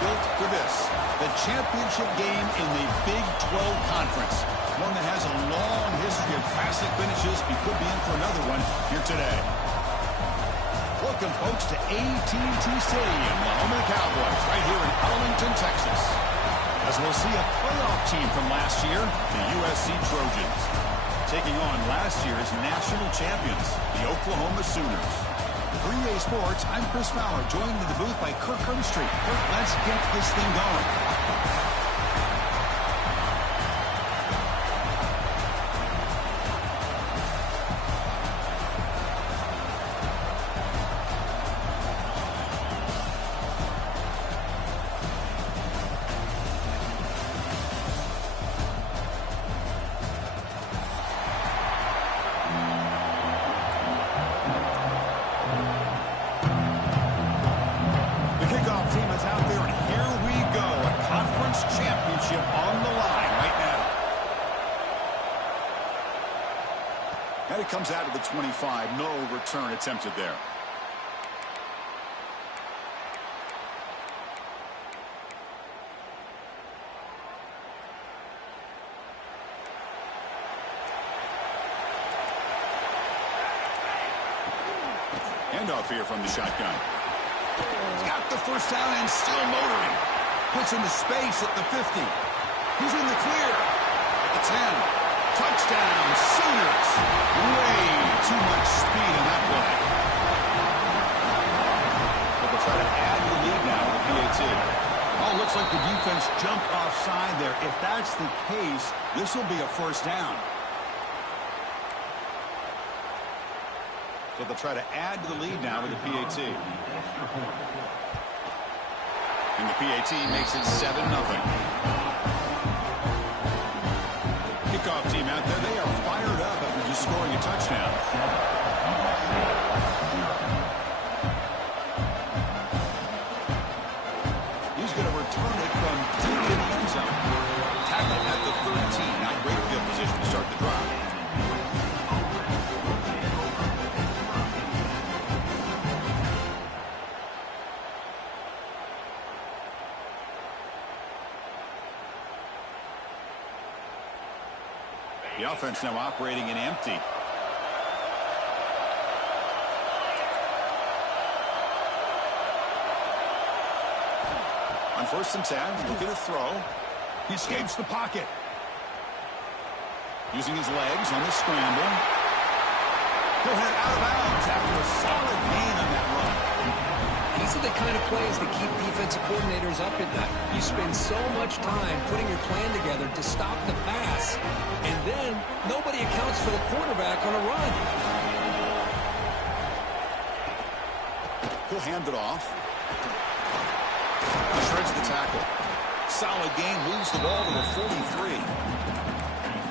built for this, the championship game in the Big 12 Conference. One that has a long history of classic finishes. We could be in for another one here today. Welcome, folks, to AT&T Stadium, the home of the Cowboys, right here in Arlington, Texas. As we'll see a playoff team from last year, the USC Trojans, taking on last year's national champions, the Oklahoma Sooners. For EA Sports, I'm Chris Fowler, joined in the booth by Kirk Herbstreit. Kirk, let's get this thing going. And it comes out of the 25. No return attempted there. Handoff here from the shotgun. He's got the first down and still motoring. Puts into space at the 50. He's in the clear at the 10. Touchdown, Sooners. Way too much speed in that play. But they'll try to add the lead now with the PAT. Oh, looks like the defense jumped offside there. If that's the case, this will be a first down. So they'll try to add to the lead now with the PAT. And the PAT makes it 7-0. Kickoff team out there, they are fired up after just scoring a touchdown. He's going to return it from deep in the end zone. Tackle at the 13. Not great field position to start the drive. The offense now operating in empty. On 1st and 10, looking to throw. He escapes the pocket. Using his legs on the scramble. He'll head out of bounds after a solid gain on that run. These are the kind of plays that keep defensive coordinators up at night. You spend so much time putting your plan together to stop the pass, and then nobody accounts for the quarterback on a run. He'll hand it off. He shreds the tackle. Solid gain, moves the ball to the 43.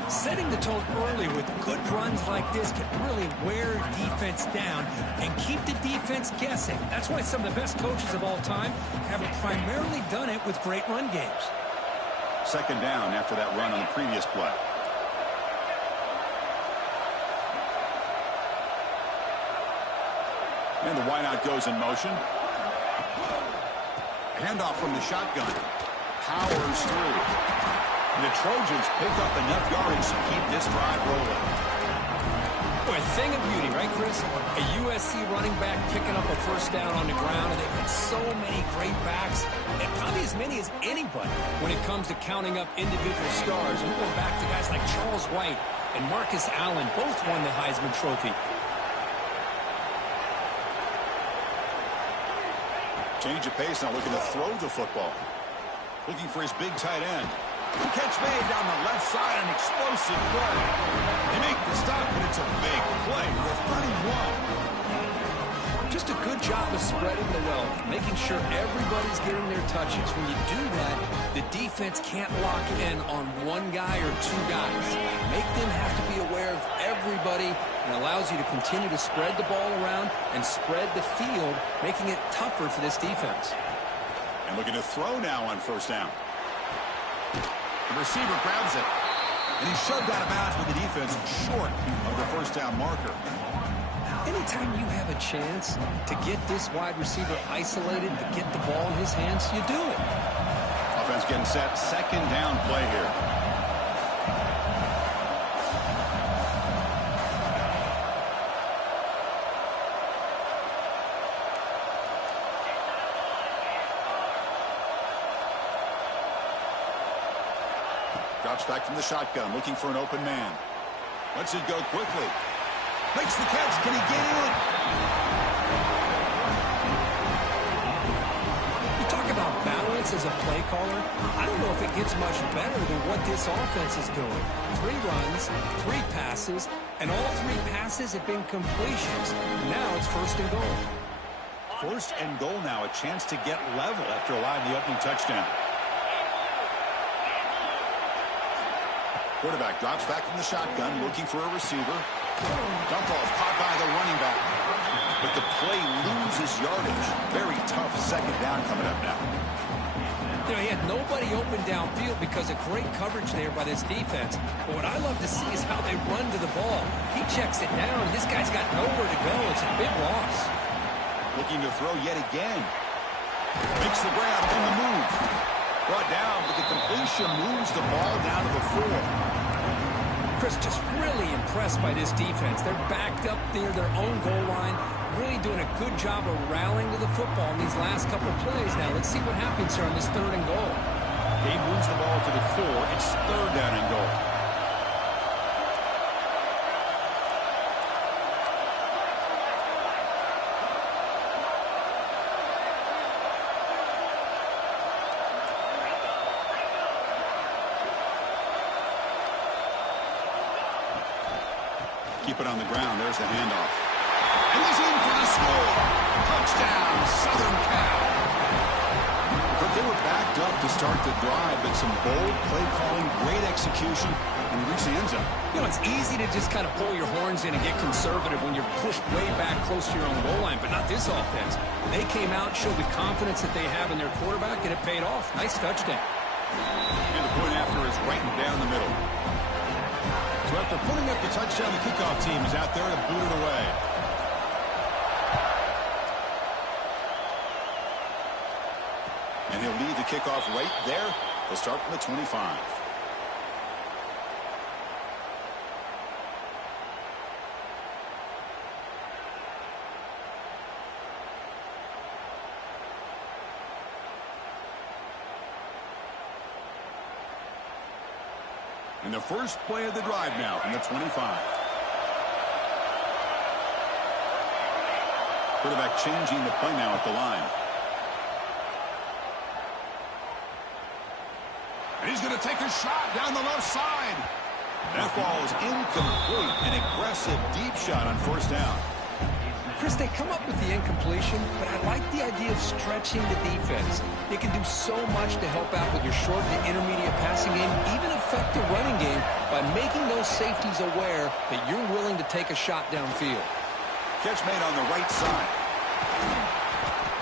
Setting the tone early with good runs like this can really wear defense down and keep the defense guessing. That's why some of the best coaches of all time have primarily done it with great run games. 2nd down after that run on the previous play. And the wideout goes in motion. Handoff from the shotgun. Powers through. And the Trojans pick up enough yardage to keep this drive rolling. Boy, a thing of beauty, right, Chris? A USC running back picking up a first down on the ground, and they've had so many great backs, and probably as many as anybody when it comes to counting up individual stars. We're going back to guys like Charles White and Marcus Allen, both won the Heisman Trophy. Change of pace now, looking to throw the football. Looking for his big tight end. Catch made down the left side, an explosive play. They make the stop, but it's a big play for 31. Just a good job of spreading the wealth, making sure everybody's getting their touches. When you do that, the defense can't lock in on one guy or two guys. Make them have to be aware of everybody, and allows you to continue to spread the ball around and spread the field, making it tougher for this defense. And looking to throw now on 1st down. The receiver grabs it, and he's shoved out of bounds with the defense short of the 1st down marker. Anytime you have a chance to get this wide receiver isolated, to get the ball in his hands, you do it. Offense getting set. Second down play here. Drops back from the shotgun, looking for an open man. Lets it go quickly. Makes the catch. Can he get in? You talk about balance as a play caller. I don't know if it gets much better than what this offense is doing. 3 runs, 3 passes, and all 3 passes have been completions. Now it's first and goal. First and goal now. A chance to get level after allowing the opening touchdown. Quarterback drops back from the shotgun, looking for a receiver. Dump off, caught by the running back. But the play loses yardage. Very tough second down coming up now. You know, he had nobody open downfield because of great coverage there by this defense. But what I love to see is how they run to the ball. He checks it down. This guy's got nowhere to go. It's a big loss. Looking to throw yet again. Makes the grab on the move. Brought down, but the completion moves the ball down to the 4. Chris, just really impressed by this defense. They're backed up near their own goal line, really doing a good job of rallying to the football in these last couple of plays. Now, let's see what happens here on this third and goal. He moves the ball to the 4. It's third down and goal. Keep it on the ground. There's the handoff. And he's in for the score. Touchdown, Southern Cal. But they were backed up to start the drive, but some bold play calling, great execution, and reach the end zone. You know, it's easy to just kind of pull your horns in and get conservative when you're pushed way back close to your own goal line, but not this offense. They came out, showed the confidence that they have in their quarterback, and it paid off. Nice touchdown. And the point after is right down the middle. So after putting up the touchdown, the kickoff team is out there to boot it away. And he'll lead the kickoff right there. They'll start from the 25. And the first play of the drive now from the 25. Quarterback changing the play now at the line. And he's going to take a shot down the left side. That ball is incomplete. An aggressive deep shot on first down. Chris, they come up with the incompletion, but I like the idea of stretching the defense. You can do so much to help out with your short to intermediate passing game, even affect the running game by making those safeties aware that you're willing to take a shot downfield. Catch made on the right side.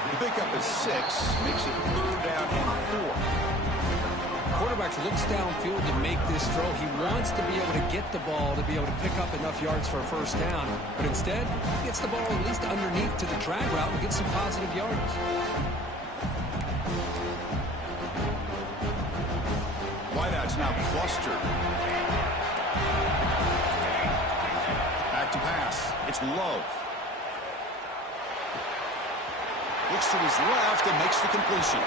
The pickup is 6, makes it third down and 4. Quarterback looks downfield to make this throw. He wants to be able to get the ball to be able to pick up enough yards for a first down. But instead, he gets the ball at least underneath to the drag route and gets some positive yards. Wideouts now clustered. Back to pass. It's Love. Looks to his left and makes the completion.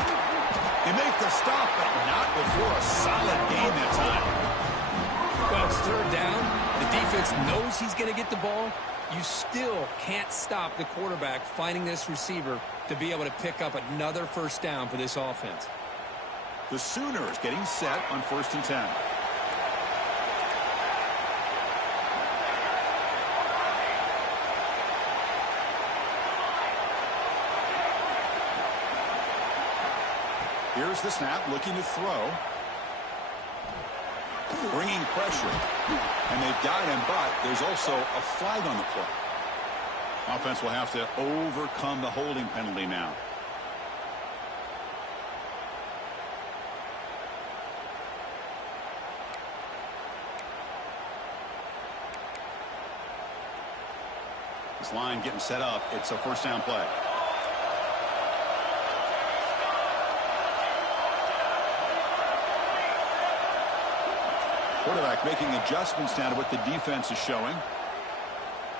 They make the stop, but not before a solid game that time. Well, it's third down. The defense knows he's going to get the ball. You still can't stop the quarterback finding this receiver to be able to pick up another first down for this offense. The Sooners getting set on 1st and 10. Here's the snap, looking to throw. Bringing pressure. And they've got him, but there's also a flag on the play. Offense will have to overcome the holding penalty now. This line getting set up. It's a first down play. Quarterback making adjustments down to what the defense is showing.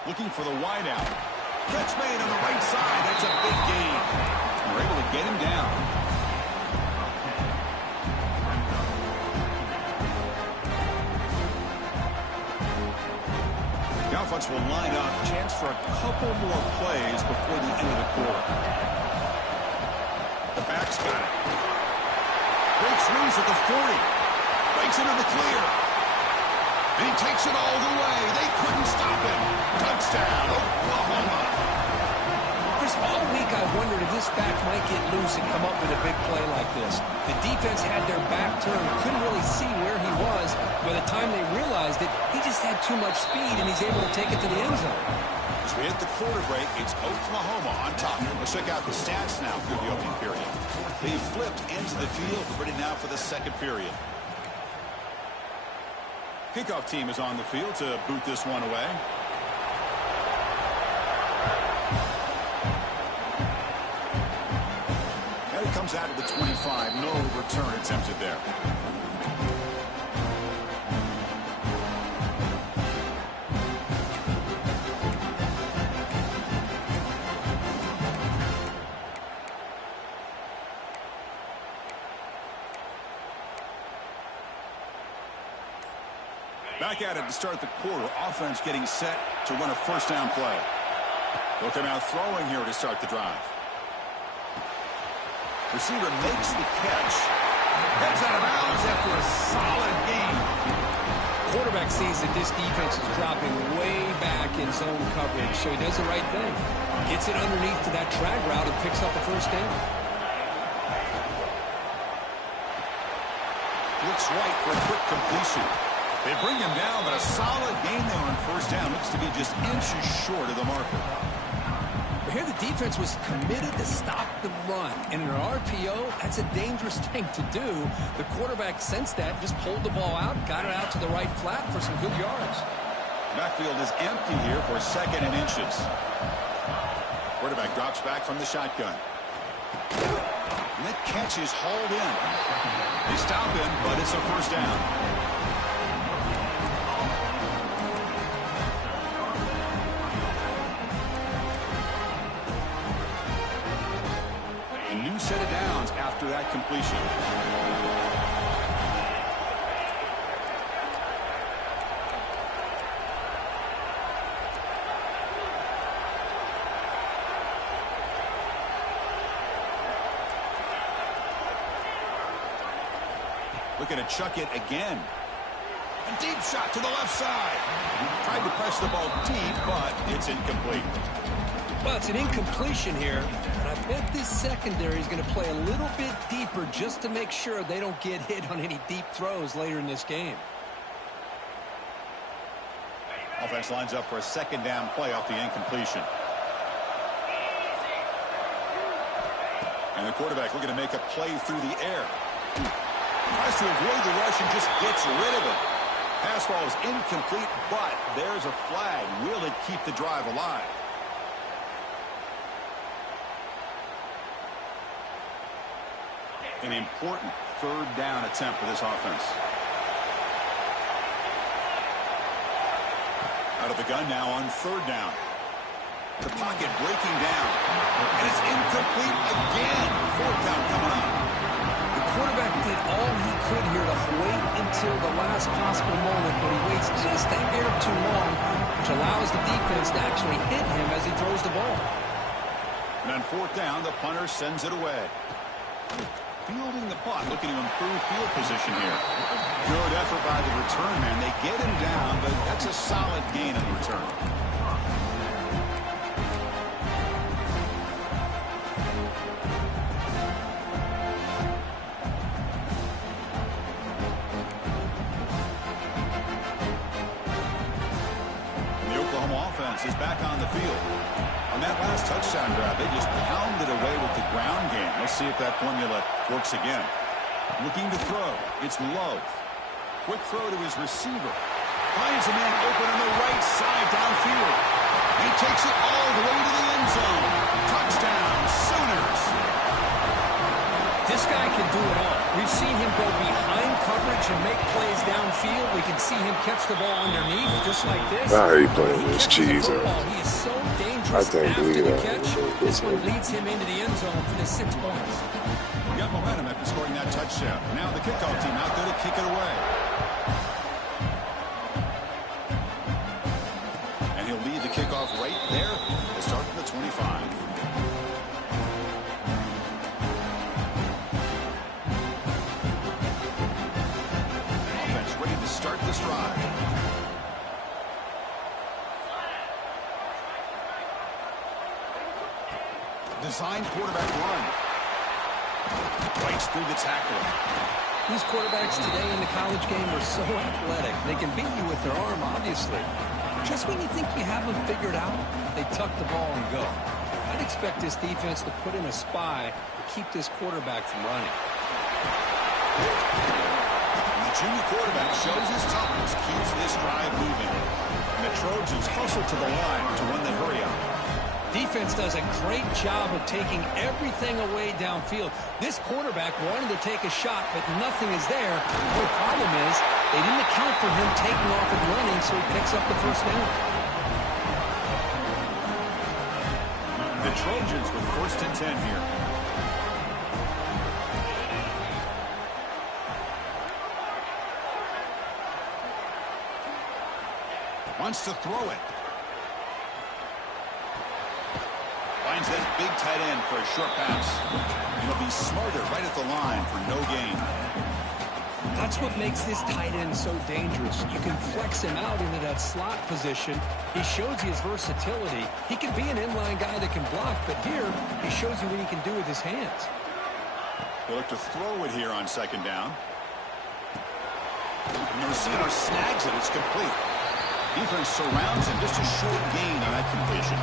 Looking for the wide out. Catch made on the right side. That's a big gain. We're able to get him down. The offense will line up. Chance for a couple more plays before the end of the quarter. The back's got it. Breaks loose at the 40. Breaks into the clear. And he takes it all the way. They couldn't stop him. Touchdown, Oklahoma. Chris, all week I wondered if this back might get loose and come up with a big play like this. The defense had their back turned, couldn't really see where he was. By the time they realized it, he just had too much speed, and he's able to take it to the end zone. As we hit the quarter break, it's Oklahoma on top. Let's check out the stats now through the opening period. They flipped into the field, ready now for the second period. Kickoff team is on the field to boot this one away. And it comes out of the 25. No return attempted there. Back at it to start the quarter. Offense getting set to run a first down play. They'll come out throwing here to start the drive. Receiver makes the catch. Heads out of bounds after a solid gain. Quarterback sees that this defense is dropping way back in zone coverage, so he does the right thing. Gets it underneath to that drag route and picks up a first down. Looks right for a quick completion. They bring him down, but a solid gain there on first down. Looks to be just inches short of the marker. But here the defense was committed to stop the run. And in an RPO, that's a dangerous thing to do. The quarterback sensed that, just pulled the ball out, got it out to the right flat for some good yards. Backfield is empty here for second and inches. Quarterback drops back from the shotgun. And that catch is hauled in. They stop him, but it's a first down. Set of downs after that completion. Looking to chuck it again. A deep shot to the left side. Tried to press the ball deep, but it's incomplete. Well, it's an incompletion here. I bet this secondary is going to play a little bit deeper just to make sure they don't get hit on any deep throws later in this game. Offense lines up for a second down play off the incompletion. And the quarterback looking to make a play through the air. Tries to avoid the rush and just gets rid of it. Pass ball is incomplete, but there's a flag. Will it keep the drive alive? An important third down attempt for this offense. Out of the gun now on third down. The pocket breaking down. And it's incomplete again. Fourth down coming up. The quarterback did all he could here to wait until the last possible moment, but he waits just a hair too long, which allows the defense to actually hit him as he throws the ball. And on fourth down, the punter sends it away. Fielding the punt, looking to improve field position here. Good effort by the return man. They get him down, but that's a solid gain on the return. The Oklahoma offense is back on the field. On that last touchdown drive, they just pounded away with the ground game. Let's see if that formula works again. Looking to throw. It's Love. Quick throw to his receiver. Finds a man open on the right side downfield. He takes it all the way to the end zone. Touchdown, Sooners. This guy can do it all. We've seen him go behind coverage and make plays downfield. We can see him catch the ball underneath, just like this. I hate playing this cheese. He is so dangerous after the catch. This one leads him into the end zone for the 6 points. We got momentum after scoring that touchdown. Now the kickoff team out there to kick it away. And he'll lead the kickoff right there to start from the 25. Offense ready to start this drive. Design quarterback run. Breaks through the tackle. These quarterbacks today in the college game are so athletic. They can beat you with their arm, obviously. Just when you think you have them figured out, they tuck the ball and go. I'd expect this defense to put in a spy to keep this quarterback from running. And the junior quarterback shows his toughness, keeps this drive moving. And the Trojans hustle to the line to run the hurry up. Defense does a great job of taking everything away downfield. This quarterback wanted to take a shot, but nothing is there. The problem is they didn't account for him taking off and running, so he picks up the first down. The Trojans with 1st and 10 here. Wants to throw it. Finds that big tight end for a short pass. He'll be smarter right at the line for no gain. That's what makes this tight end so dangerous. You can flex him out into that slot position. He shows you his versatility. He can be an inline guy that can block, but here he shows you what he can do with his hands. He'll look to throw it here on 2nd down. And the receiver snags it. It's complete. Defense surrounds him. Just a short gain on that completion.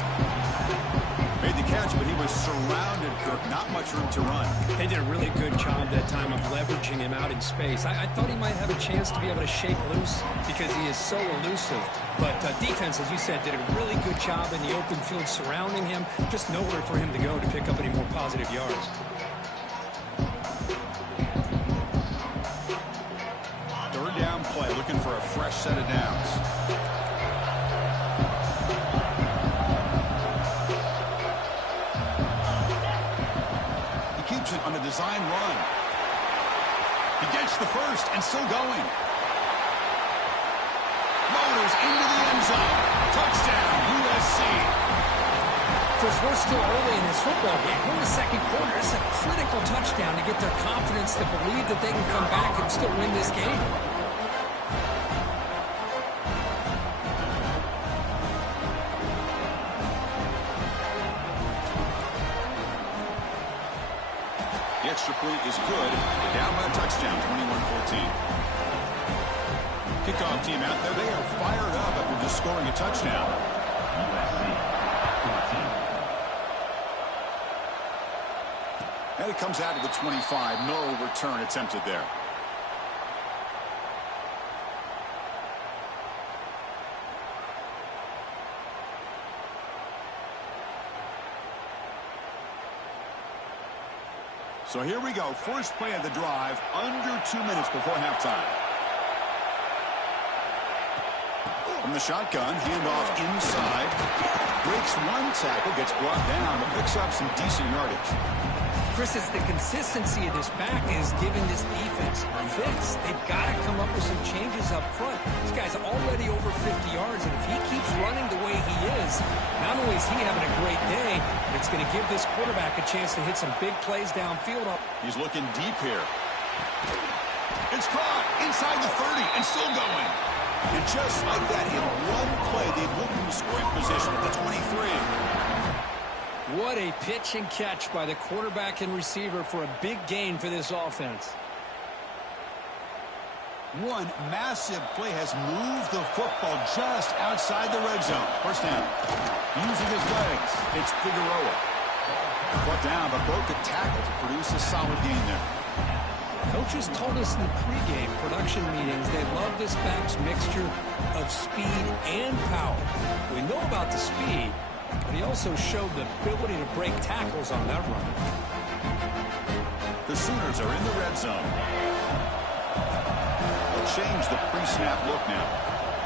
Made the catch, but he was surrounded, Kirk. Not much room to run. They did a really good job that time of leveraging him out in space. I thought he might have a chance to be able to shake loose because he is so elusive. But defense, as you said, did a really good job in the open field surrounding him. Just nowhere for him to go to pick up any more positive yards. Third down play, looking for a fresh set of downs. On a design run. He gets the first and still going. Motors into the end zone. Touchdown, USC. Chris, we're still early in this football game. We're in the 2nd quarter. It's a critical touchdown to get their confidence to believe that they can come back and still win this game. The extra point is good. Down by a touchdown, 21-14. Kickoff team out there. They are fired up after just scoring a touchdown. And it comes out to the 25. No return attempted there. So here we go. First play of the drive, under 2 minutes before halftime. From the shotgun, handoff inside. Breaks one tackle, gets brought down, but picks up some decent yardage. Chris, it's the consistency of this back is giving this defense fits. They've got to come up with some changes up front. This guy's already over 50 yards, and if he keeps running the way he is, not only is he having a great day, but it's going to give this quarterback a chance to hit some big plays downfield. He's looking deep here. It's caught inside the 30 and still going. And just like that, in one play, they moved from scoring position at the 23. What a pitch and catch by the quarterback and receiver for a big gain for this offense. One massive play has moved the football just outside the red zone. First down. Using his legs, it's Figueroa. Brought down, but broke the tackle to produce a solid gain there. Coaches told us in the pregame production meetings they love this back's mixture of speed and power. We know about the speed, but he also showed the ability to break tackles on that run. The Sooners are in the red zone. They'll change the pre-snap look now.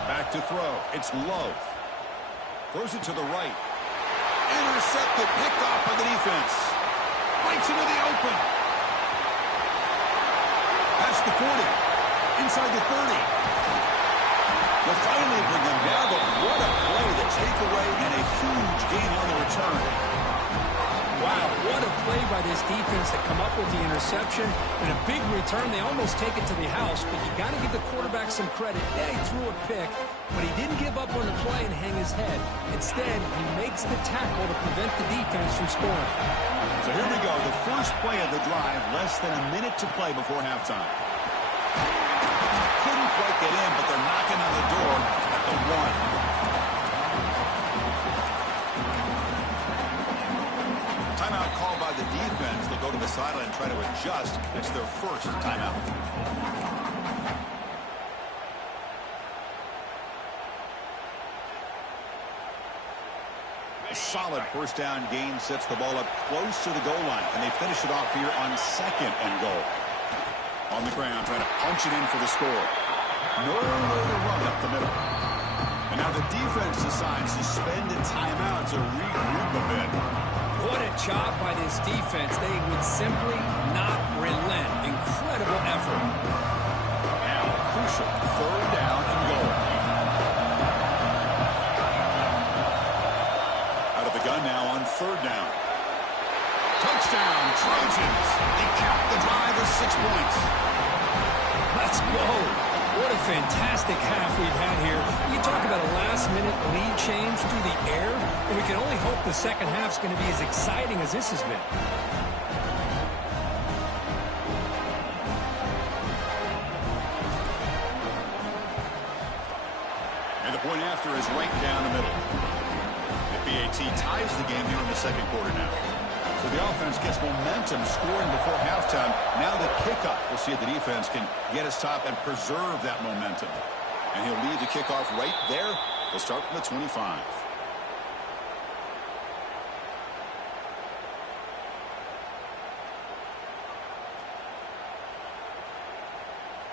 Back to throw. It's Love. Throws it to the right. Intercepted. Picked off by the defense. Breaks into the open. That's the 40. Inside the 30. They'll finally bring them down, but what a play. The takeaway and a huge gain on the return. Wow, what a play by this defense to come up with the interception and a big return. They almost take it to the house, but you got to give the quarterback some credit. Yeah, he threw a pick, but he didn't give up on the play and hang his head. Instead, he makes the tackle to prevent the defense from scoring. So here we go, the first play of the drive, less than a minute to play before halftime. Couldn't quite get in, but they're knocking on the door at the 1. Timeout called by the defense. They'll go to the sideline and try to adjust. It's their first timeout. A solid first down gain sets the ball up close to the goal line, and they finish it off here on 2nd and goal. On the ground, trying to punch it in for the score. Nowhere to run up the middle. And now the defense decides to spend a timeout to regroup a bit. What a job by this defense. They would simply not relent. Incredible effort. Now, crucial 3rd down and goal. Out of the gun now on 3rd down. Touchdown, Trojans. They cap the drive with 6 points. Let's go. What a fantastic half we've had here. You talk about a last-minute lead change through the air, and we can only hope the second half's going to be as exciting as this has been. And the point after is right down the middle. The BAT ties the game here in the 2nd quarter now. So the offense gets momentum scoring before halftime. Now the kickoff. We'll see if the defense can get a stop and preserve that momentum. And he'll lead the kickoff right there. They'll start from the 25.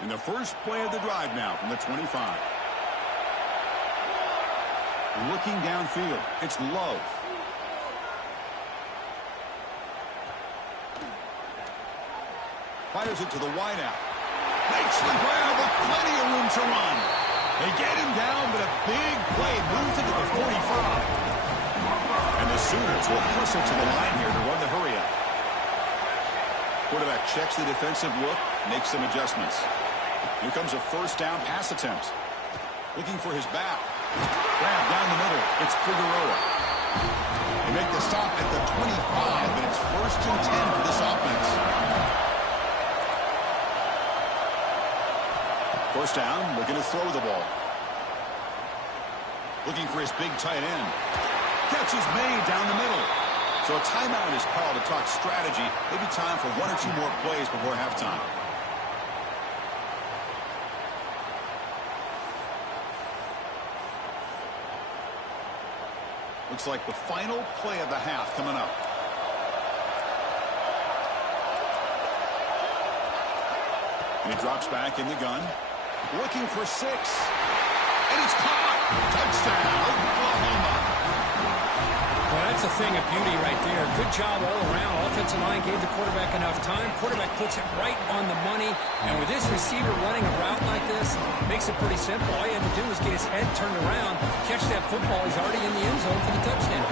In the first play of the drive now from the 25. Looking downfield. It's Love. Fires it to the wideout. Makes the grab with plenty of room to run. They get him down, but a big play moves it to the 45. And the Sooners will hustle to the line here to run the hurry up. Quarterback checks the defensive look, makes some adjustments. Here comes a 1st down pass attempt. Looking for his back. Grab down the middle. It's Figueroa. They make the stop at the 25, but it's 1st and 10 for this offense. 1st down, looking to throw the ball. Looking for his big tight end. Catch is made down the middle. So a timeout is called to talk strategy. Maybe time for 1 or 2 more plays before halftime. Looks like the final play of the half coming up. And he drops back in the gun. Looking for 6. And it's caught. Touchdown, Oklahoma. Well, that's a thing of beauty right there. Good job all around. Offensive line gave the quarterback enough time. Quarterback puts it right on the money. And with this receiver running a route like this, makes it pretty simple. All you had to do was get his head turned around, catch that football. He's already in the end zone for the touchdown.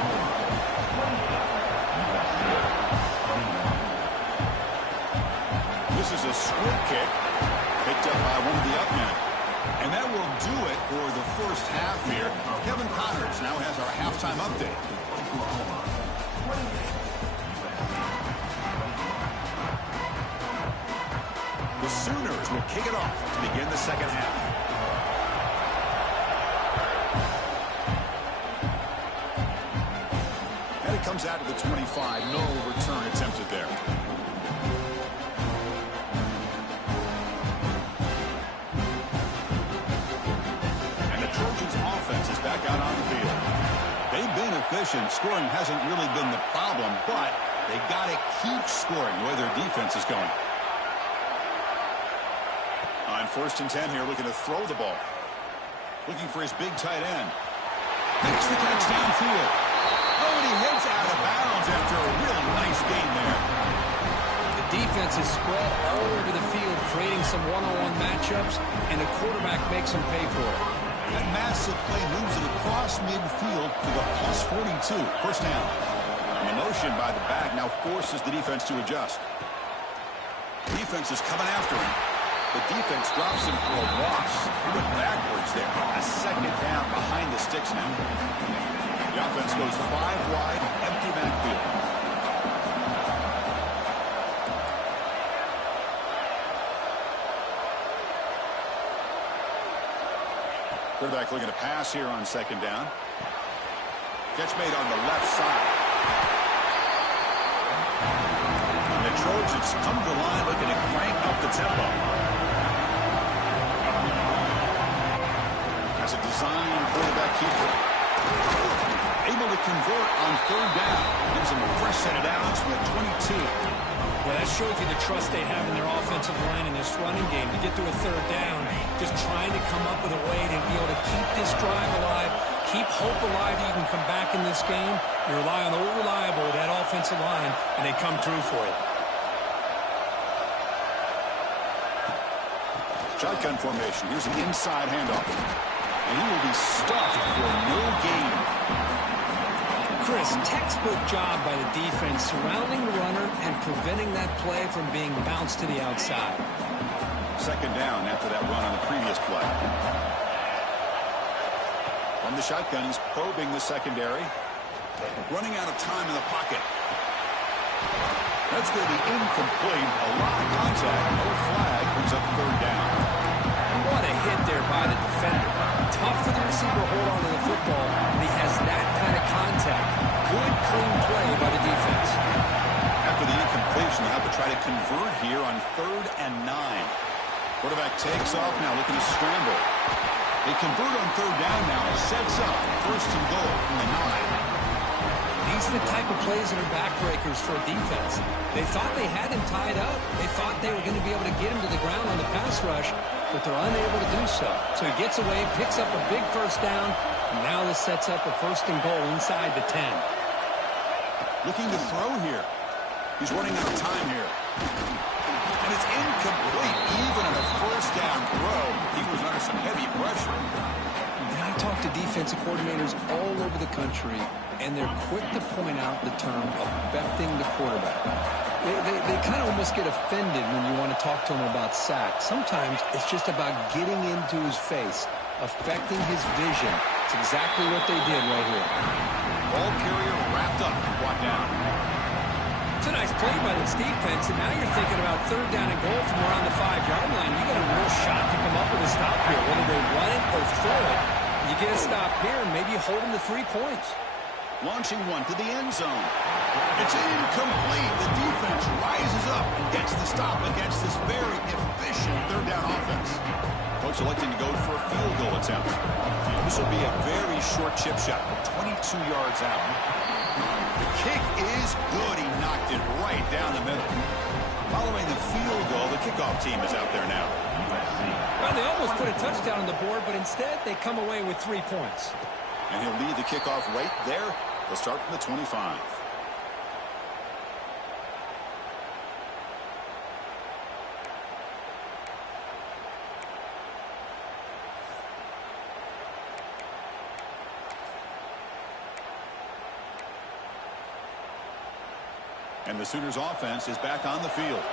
This is a squib kick. Picked up by one of the up men. And that will do it for the first half here. Kevin Connors now has our halftime update. The Sooners will kick it off to begin the second half. And it comes out to the 25. No return attempted there. possession. Scoring hasn't really been the problem, but they got to keep scoring the way their defense is going. On 1st and 10 here, looking to throw the ball. Looking for his big tight end. Makes the catch downfield. Oh, and he heads out of bounds after a really nice game there. The defense is spread all over the field, creating some one-on-one matchups, and the quarterback makes them pay for it. That massive play moves it across midfield to the plus 42. First down. And the motion by the back now forces the defense to adjust. Defense is coming after him. The defense drops him for a loss. He went backwards there. A 2nd down behind the sticks now. The offense goes 5 wide, empty backfield. Quarterback looking to pass here on 2nd down. Catch made on the left side. And the Trojans come to the line looking to crank up the tempo. As a design quarterback keeper. Able to convert on 3rd down. Gives them a fresh set of downs from the 22. Well, that shows you the trust they have in their offensive line in this running game to get to a 3rd down. Just trying to come up with a way to be able to keep this drive alive, keep hope alive that you can come back in this game. You rely on the reliable, that offensive line, and they come through for you. Shotgun formation. Here's an inside handoff. And he will be stuffed for no gain. Chris, textbook job by the defense surrounding the runner and preventing that play from being bounced to the outside. 2nd down after that run on the previous play. From the shotgun, he's probing the secondary. Running out of time in the pocket. That's going to be incomplete. A lot of contact. No flag. Brings up 3rd down. What a hit there by the defender. Tough for the receiver to hold on to the football, and he has that kind of contact. Good, clean play by the defense. After the incompletion, they'll have to try to convert here on 3rd and 9. Quarterback takes off now, looking to scramble. They convert on 3rd down now. Sets up 1st and goal from the 9. These are the type of plays that are backbreakers for a defense. They thought they had him tied up. They thought they were going to be able to get him to the ground on the pass rush, but they're unable to do so. So he gets away, picks up a big 1st down, and now this sets up a 1st and goal inside the 10. Looking to throw here. He's running out of time here. And it's incomplete. Even on a 1st down throw, he was under some heavy pressure. And I talk to defensive coordinators all over the country, and they're quick to point out the term affecting the quarterback. They kind of almost get offended when you want to talk to them about sack. Sometimes it's just about getting into his face, affecting his vision. It's exactly what they did right here. Ball carrier wrapped up, brought down. It's a nice play by this defense, and now you're thinking about 3rd down and goal from around the 5-yard line. You got a real shot to come up with a stop here, whether they run it or throw it. You get a stop here, and maybe you hold them to 3 points. Launching one to the end zone. It's incomplete. The defense rises up and gets the stop against this very efficient 3rd down offense. Coach electing to go for a field goal attempt. This will be a very short chip shot, 22 yards out. The kick is good. He knocked it right down the middle. Following the field goal, the kickoff team is out there now. Well, they almost put a touchdown on the board, but instead they come away with 3 points. And he'll lead the kickoff right there. They'll start from the 25. And the Sooners offense is back on the field.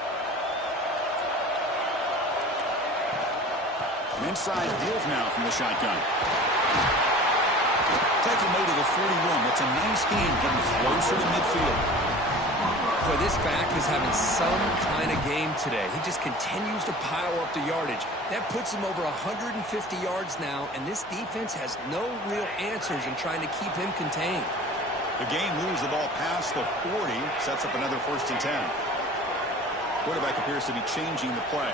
Inside deals now from the shotgun. Taking him over to the 41. That's a nice game, getting closer to midfield. Boy, this back is having some kind of game today. He just continues to pile up the yardage. That puts him over 150 yards now, and this defense has no real answers in trying to keep him contained. The game moves the ball past the 40, sets up another 1st and 10. Quarterback appears to be changing the play.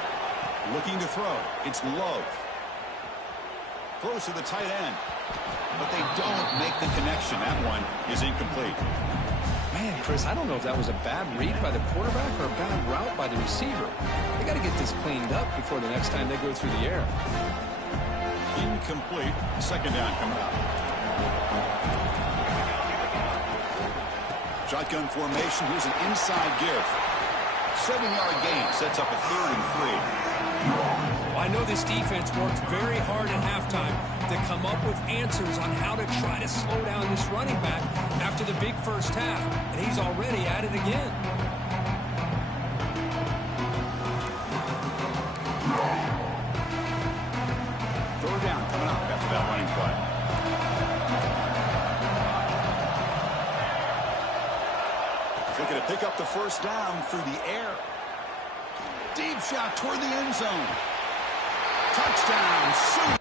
Looking to throw. It's Love. Throws to the tight end. but they don't make the connection. That one is incomplete. Man, Chris, I don't know if that was a bad read by the quarterback or a bad route by the receiver. They got to get this cleaned up before the next time they go through the air. Incomplete. Second down coming up. Shotgun formation. Here's an inside give. 7-yard gain sets up a 3rd and 3. Well, I know this defense worked very hard at halftime to come up with answers on how to try to slow down this running back after the big first half, and he's already at it again. Third down coming up after that running play. Looking to pick up the first down through the air. Deep shot toward the end zone. Touchdown. Shoot.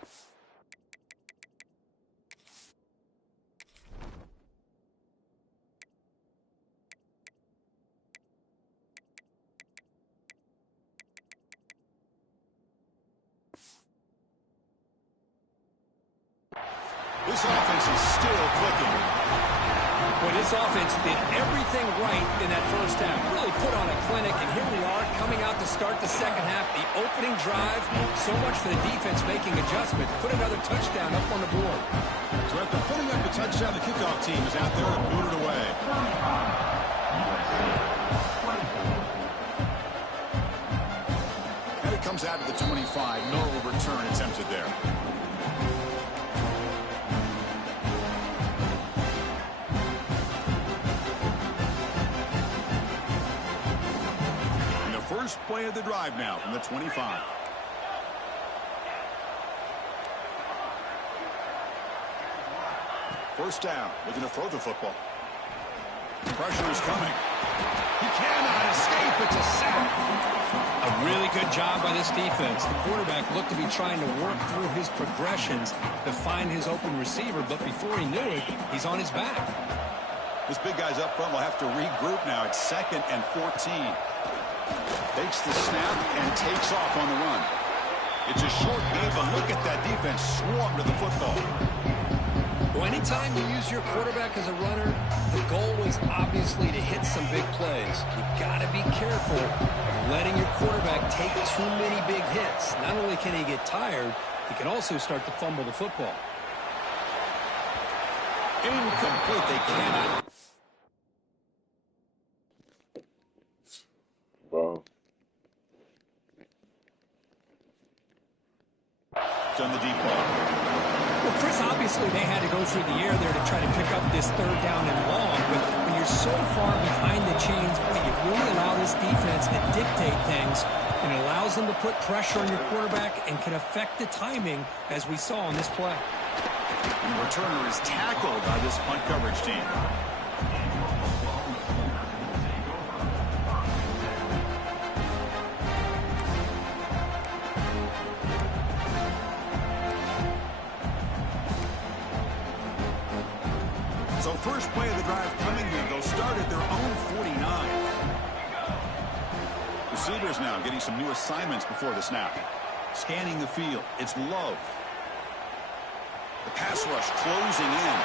This offense is still clicking. Well, this offense did everything right in that first half. Really put on a clinic, and here we are coming out to start the second half. The opening drive, so much for the defense making adjustments. Put another touchdown up on the board. So after putting up the touchdown, the kickoff team is out there and booted away. And it comes out to the 25. No return attempted there. First play of the drive now from the 25. First down, looking to throw the football. Pressure is coming. He cannot escape. It's a sack. A really good job by this defense. The quarterback looked to be trying to work through his progressions to find his open receiver, but before he knew it, he's on his back. This big guy's up front will have to regroup now. It's 2nd and 14. Takes the snap and takes off on the run. It's a short game, but look at that defense swarm to the football. Well, anytime you use your quarterback as a runner, the goal is obviously to hit some big plays. You got to be careful of letting your quarterback take too many big hits. Not only can he get tired, he can also start to fumble the football. Incomplete. They cannot. Wow. On the deep ball. Well, Chris, obviously they had to go through the air there to try to pick up this 3rd down and long, but when you're so far behind the chains, you really allow this defense to dictate things, and it allows them to put pressure on your quarterback and can affect the timing, as we saw on this play. And the returner is tackled by this punt coverage team. So first play of the drive coming here. They'll start at their own 49. Receivers now getting some new assignments before the snap. Scanning the field. It's Love. The pass rush closing in.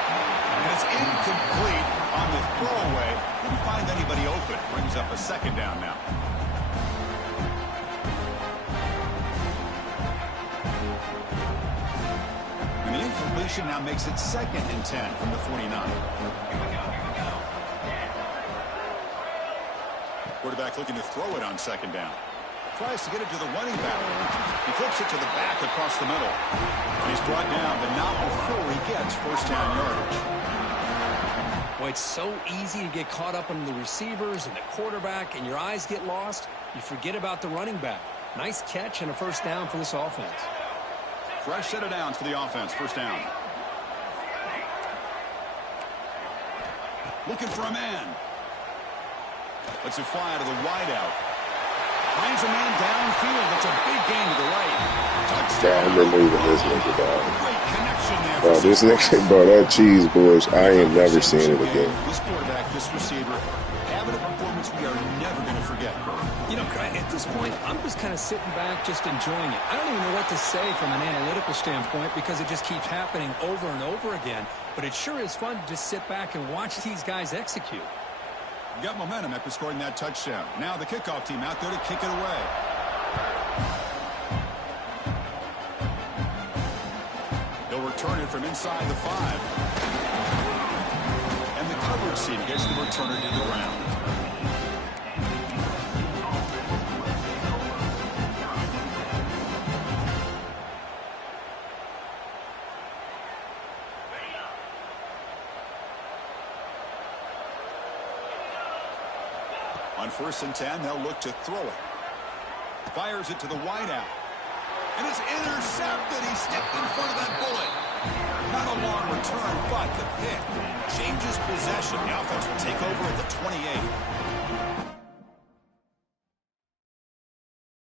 That's incomplete on the throwaway. Didn't find anybody open. Brings up a 2nd down now. And the incompletion now makes it 2nd and 10 from the 49. Quarterback looking to throw it on 2nd down. Tries to get it to the running back. He flips it to the back across the middle. He's brought down, but not before he gets first down yardage. Well, it's so easy to get caught up on the receivers and the quarterback, and your eyes get lost. You forget about the running back. Nice catch and a first down for this offense. Fresh set of downs for the offense. First down. Looking for a man. Lets it fly to the wideout. Finds a man downfield. That's a big gain to the right. Touchdown. I'm removing this nigga, dog. Great connection there. Bro, this nigga, bro, that cheese bush, I ain't never seen it again. This quarterback, this receiver, having a performance we are never going to forget. You know, at this point, I'm just kind of sitting back, just enjoying it. I don't even know what to say from an analytical standpoint because it just keeps happening over and over again. But it sure is fun to just sit back and watch these guys execute. Got momentum after scoring that touchdown. Now the kickoff team out there to kick it away. They'll return it from inside the 5. And the coverage team gets the returner to the ground. On 1st and 10, they'll look to throw it. Fires it to the wideout. And it's intercepted. He stepped in front of that bullet. Not a long return, but the pick changes possession. The offense will take over at the 28.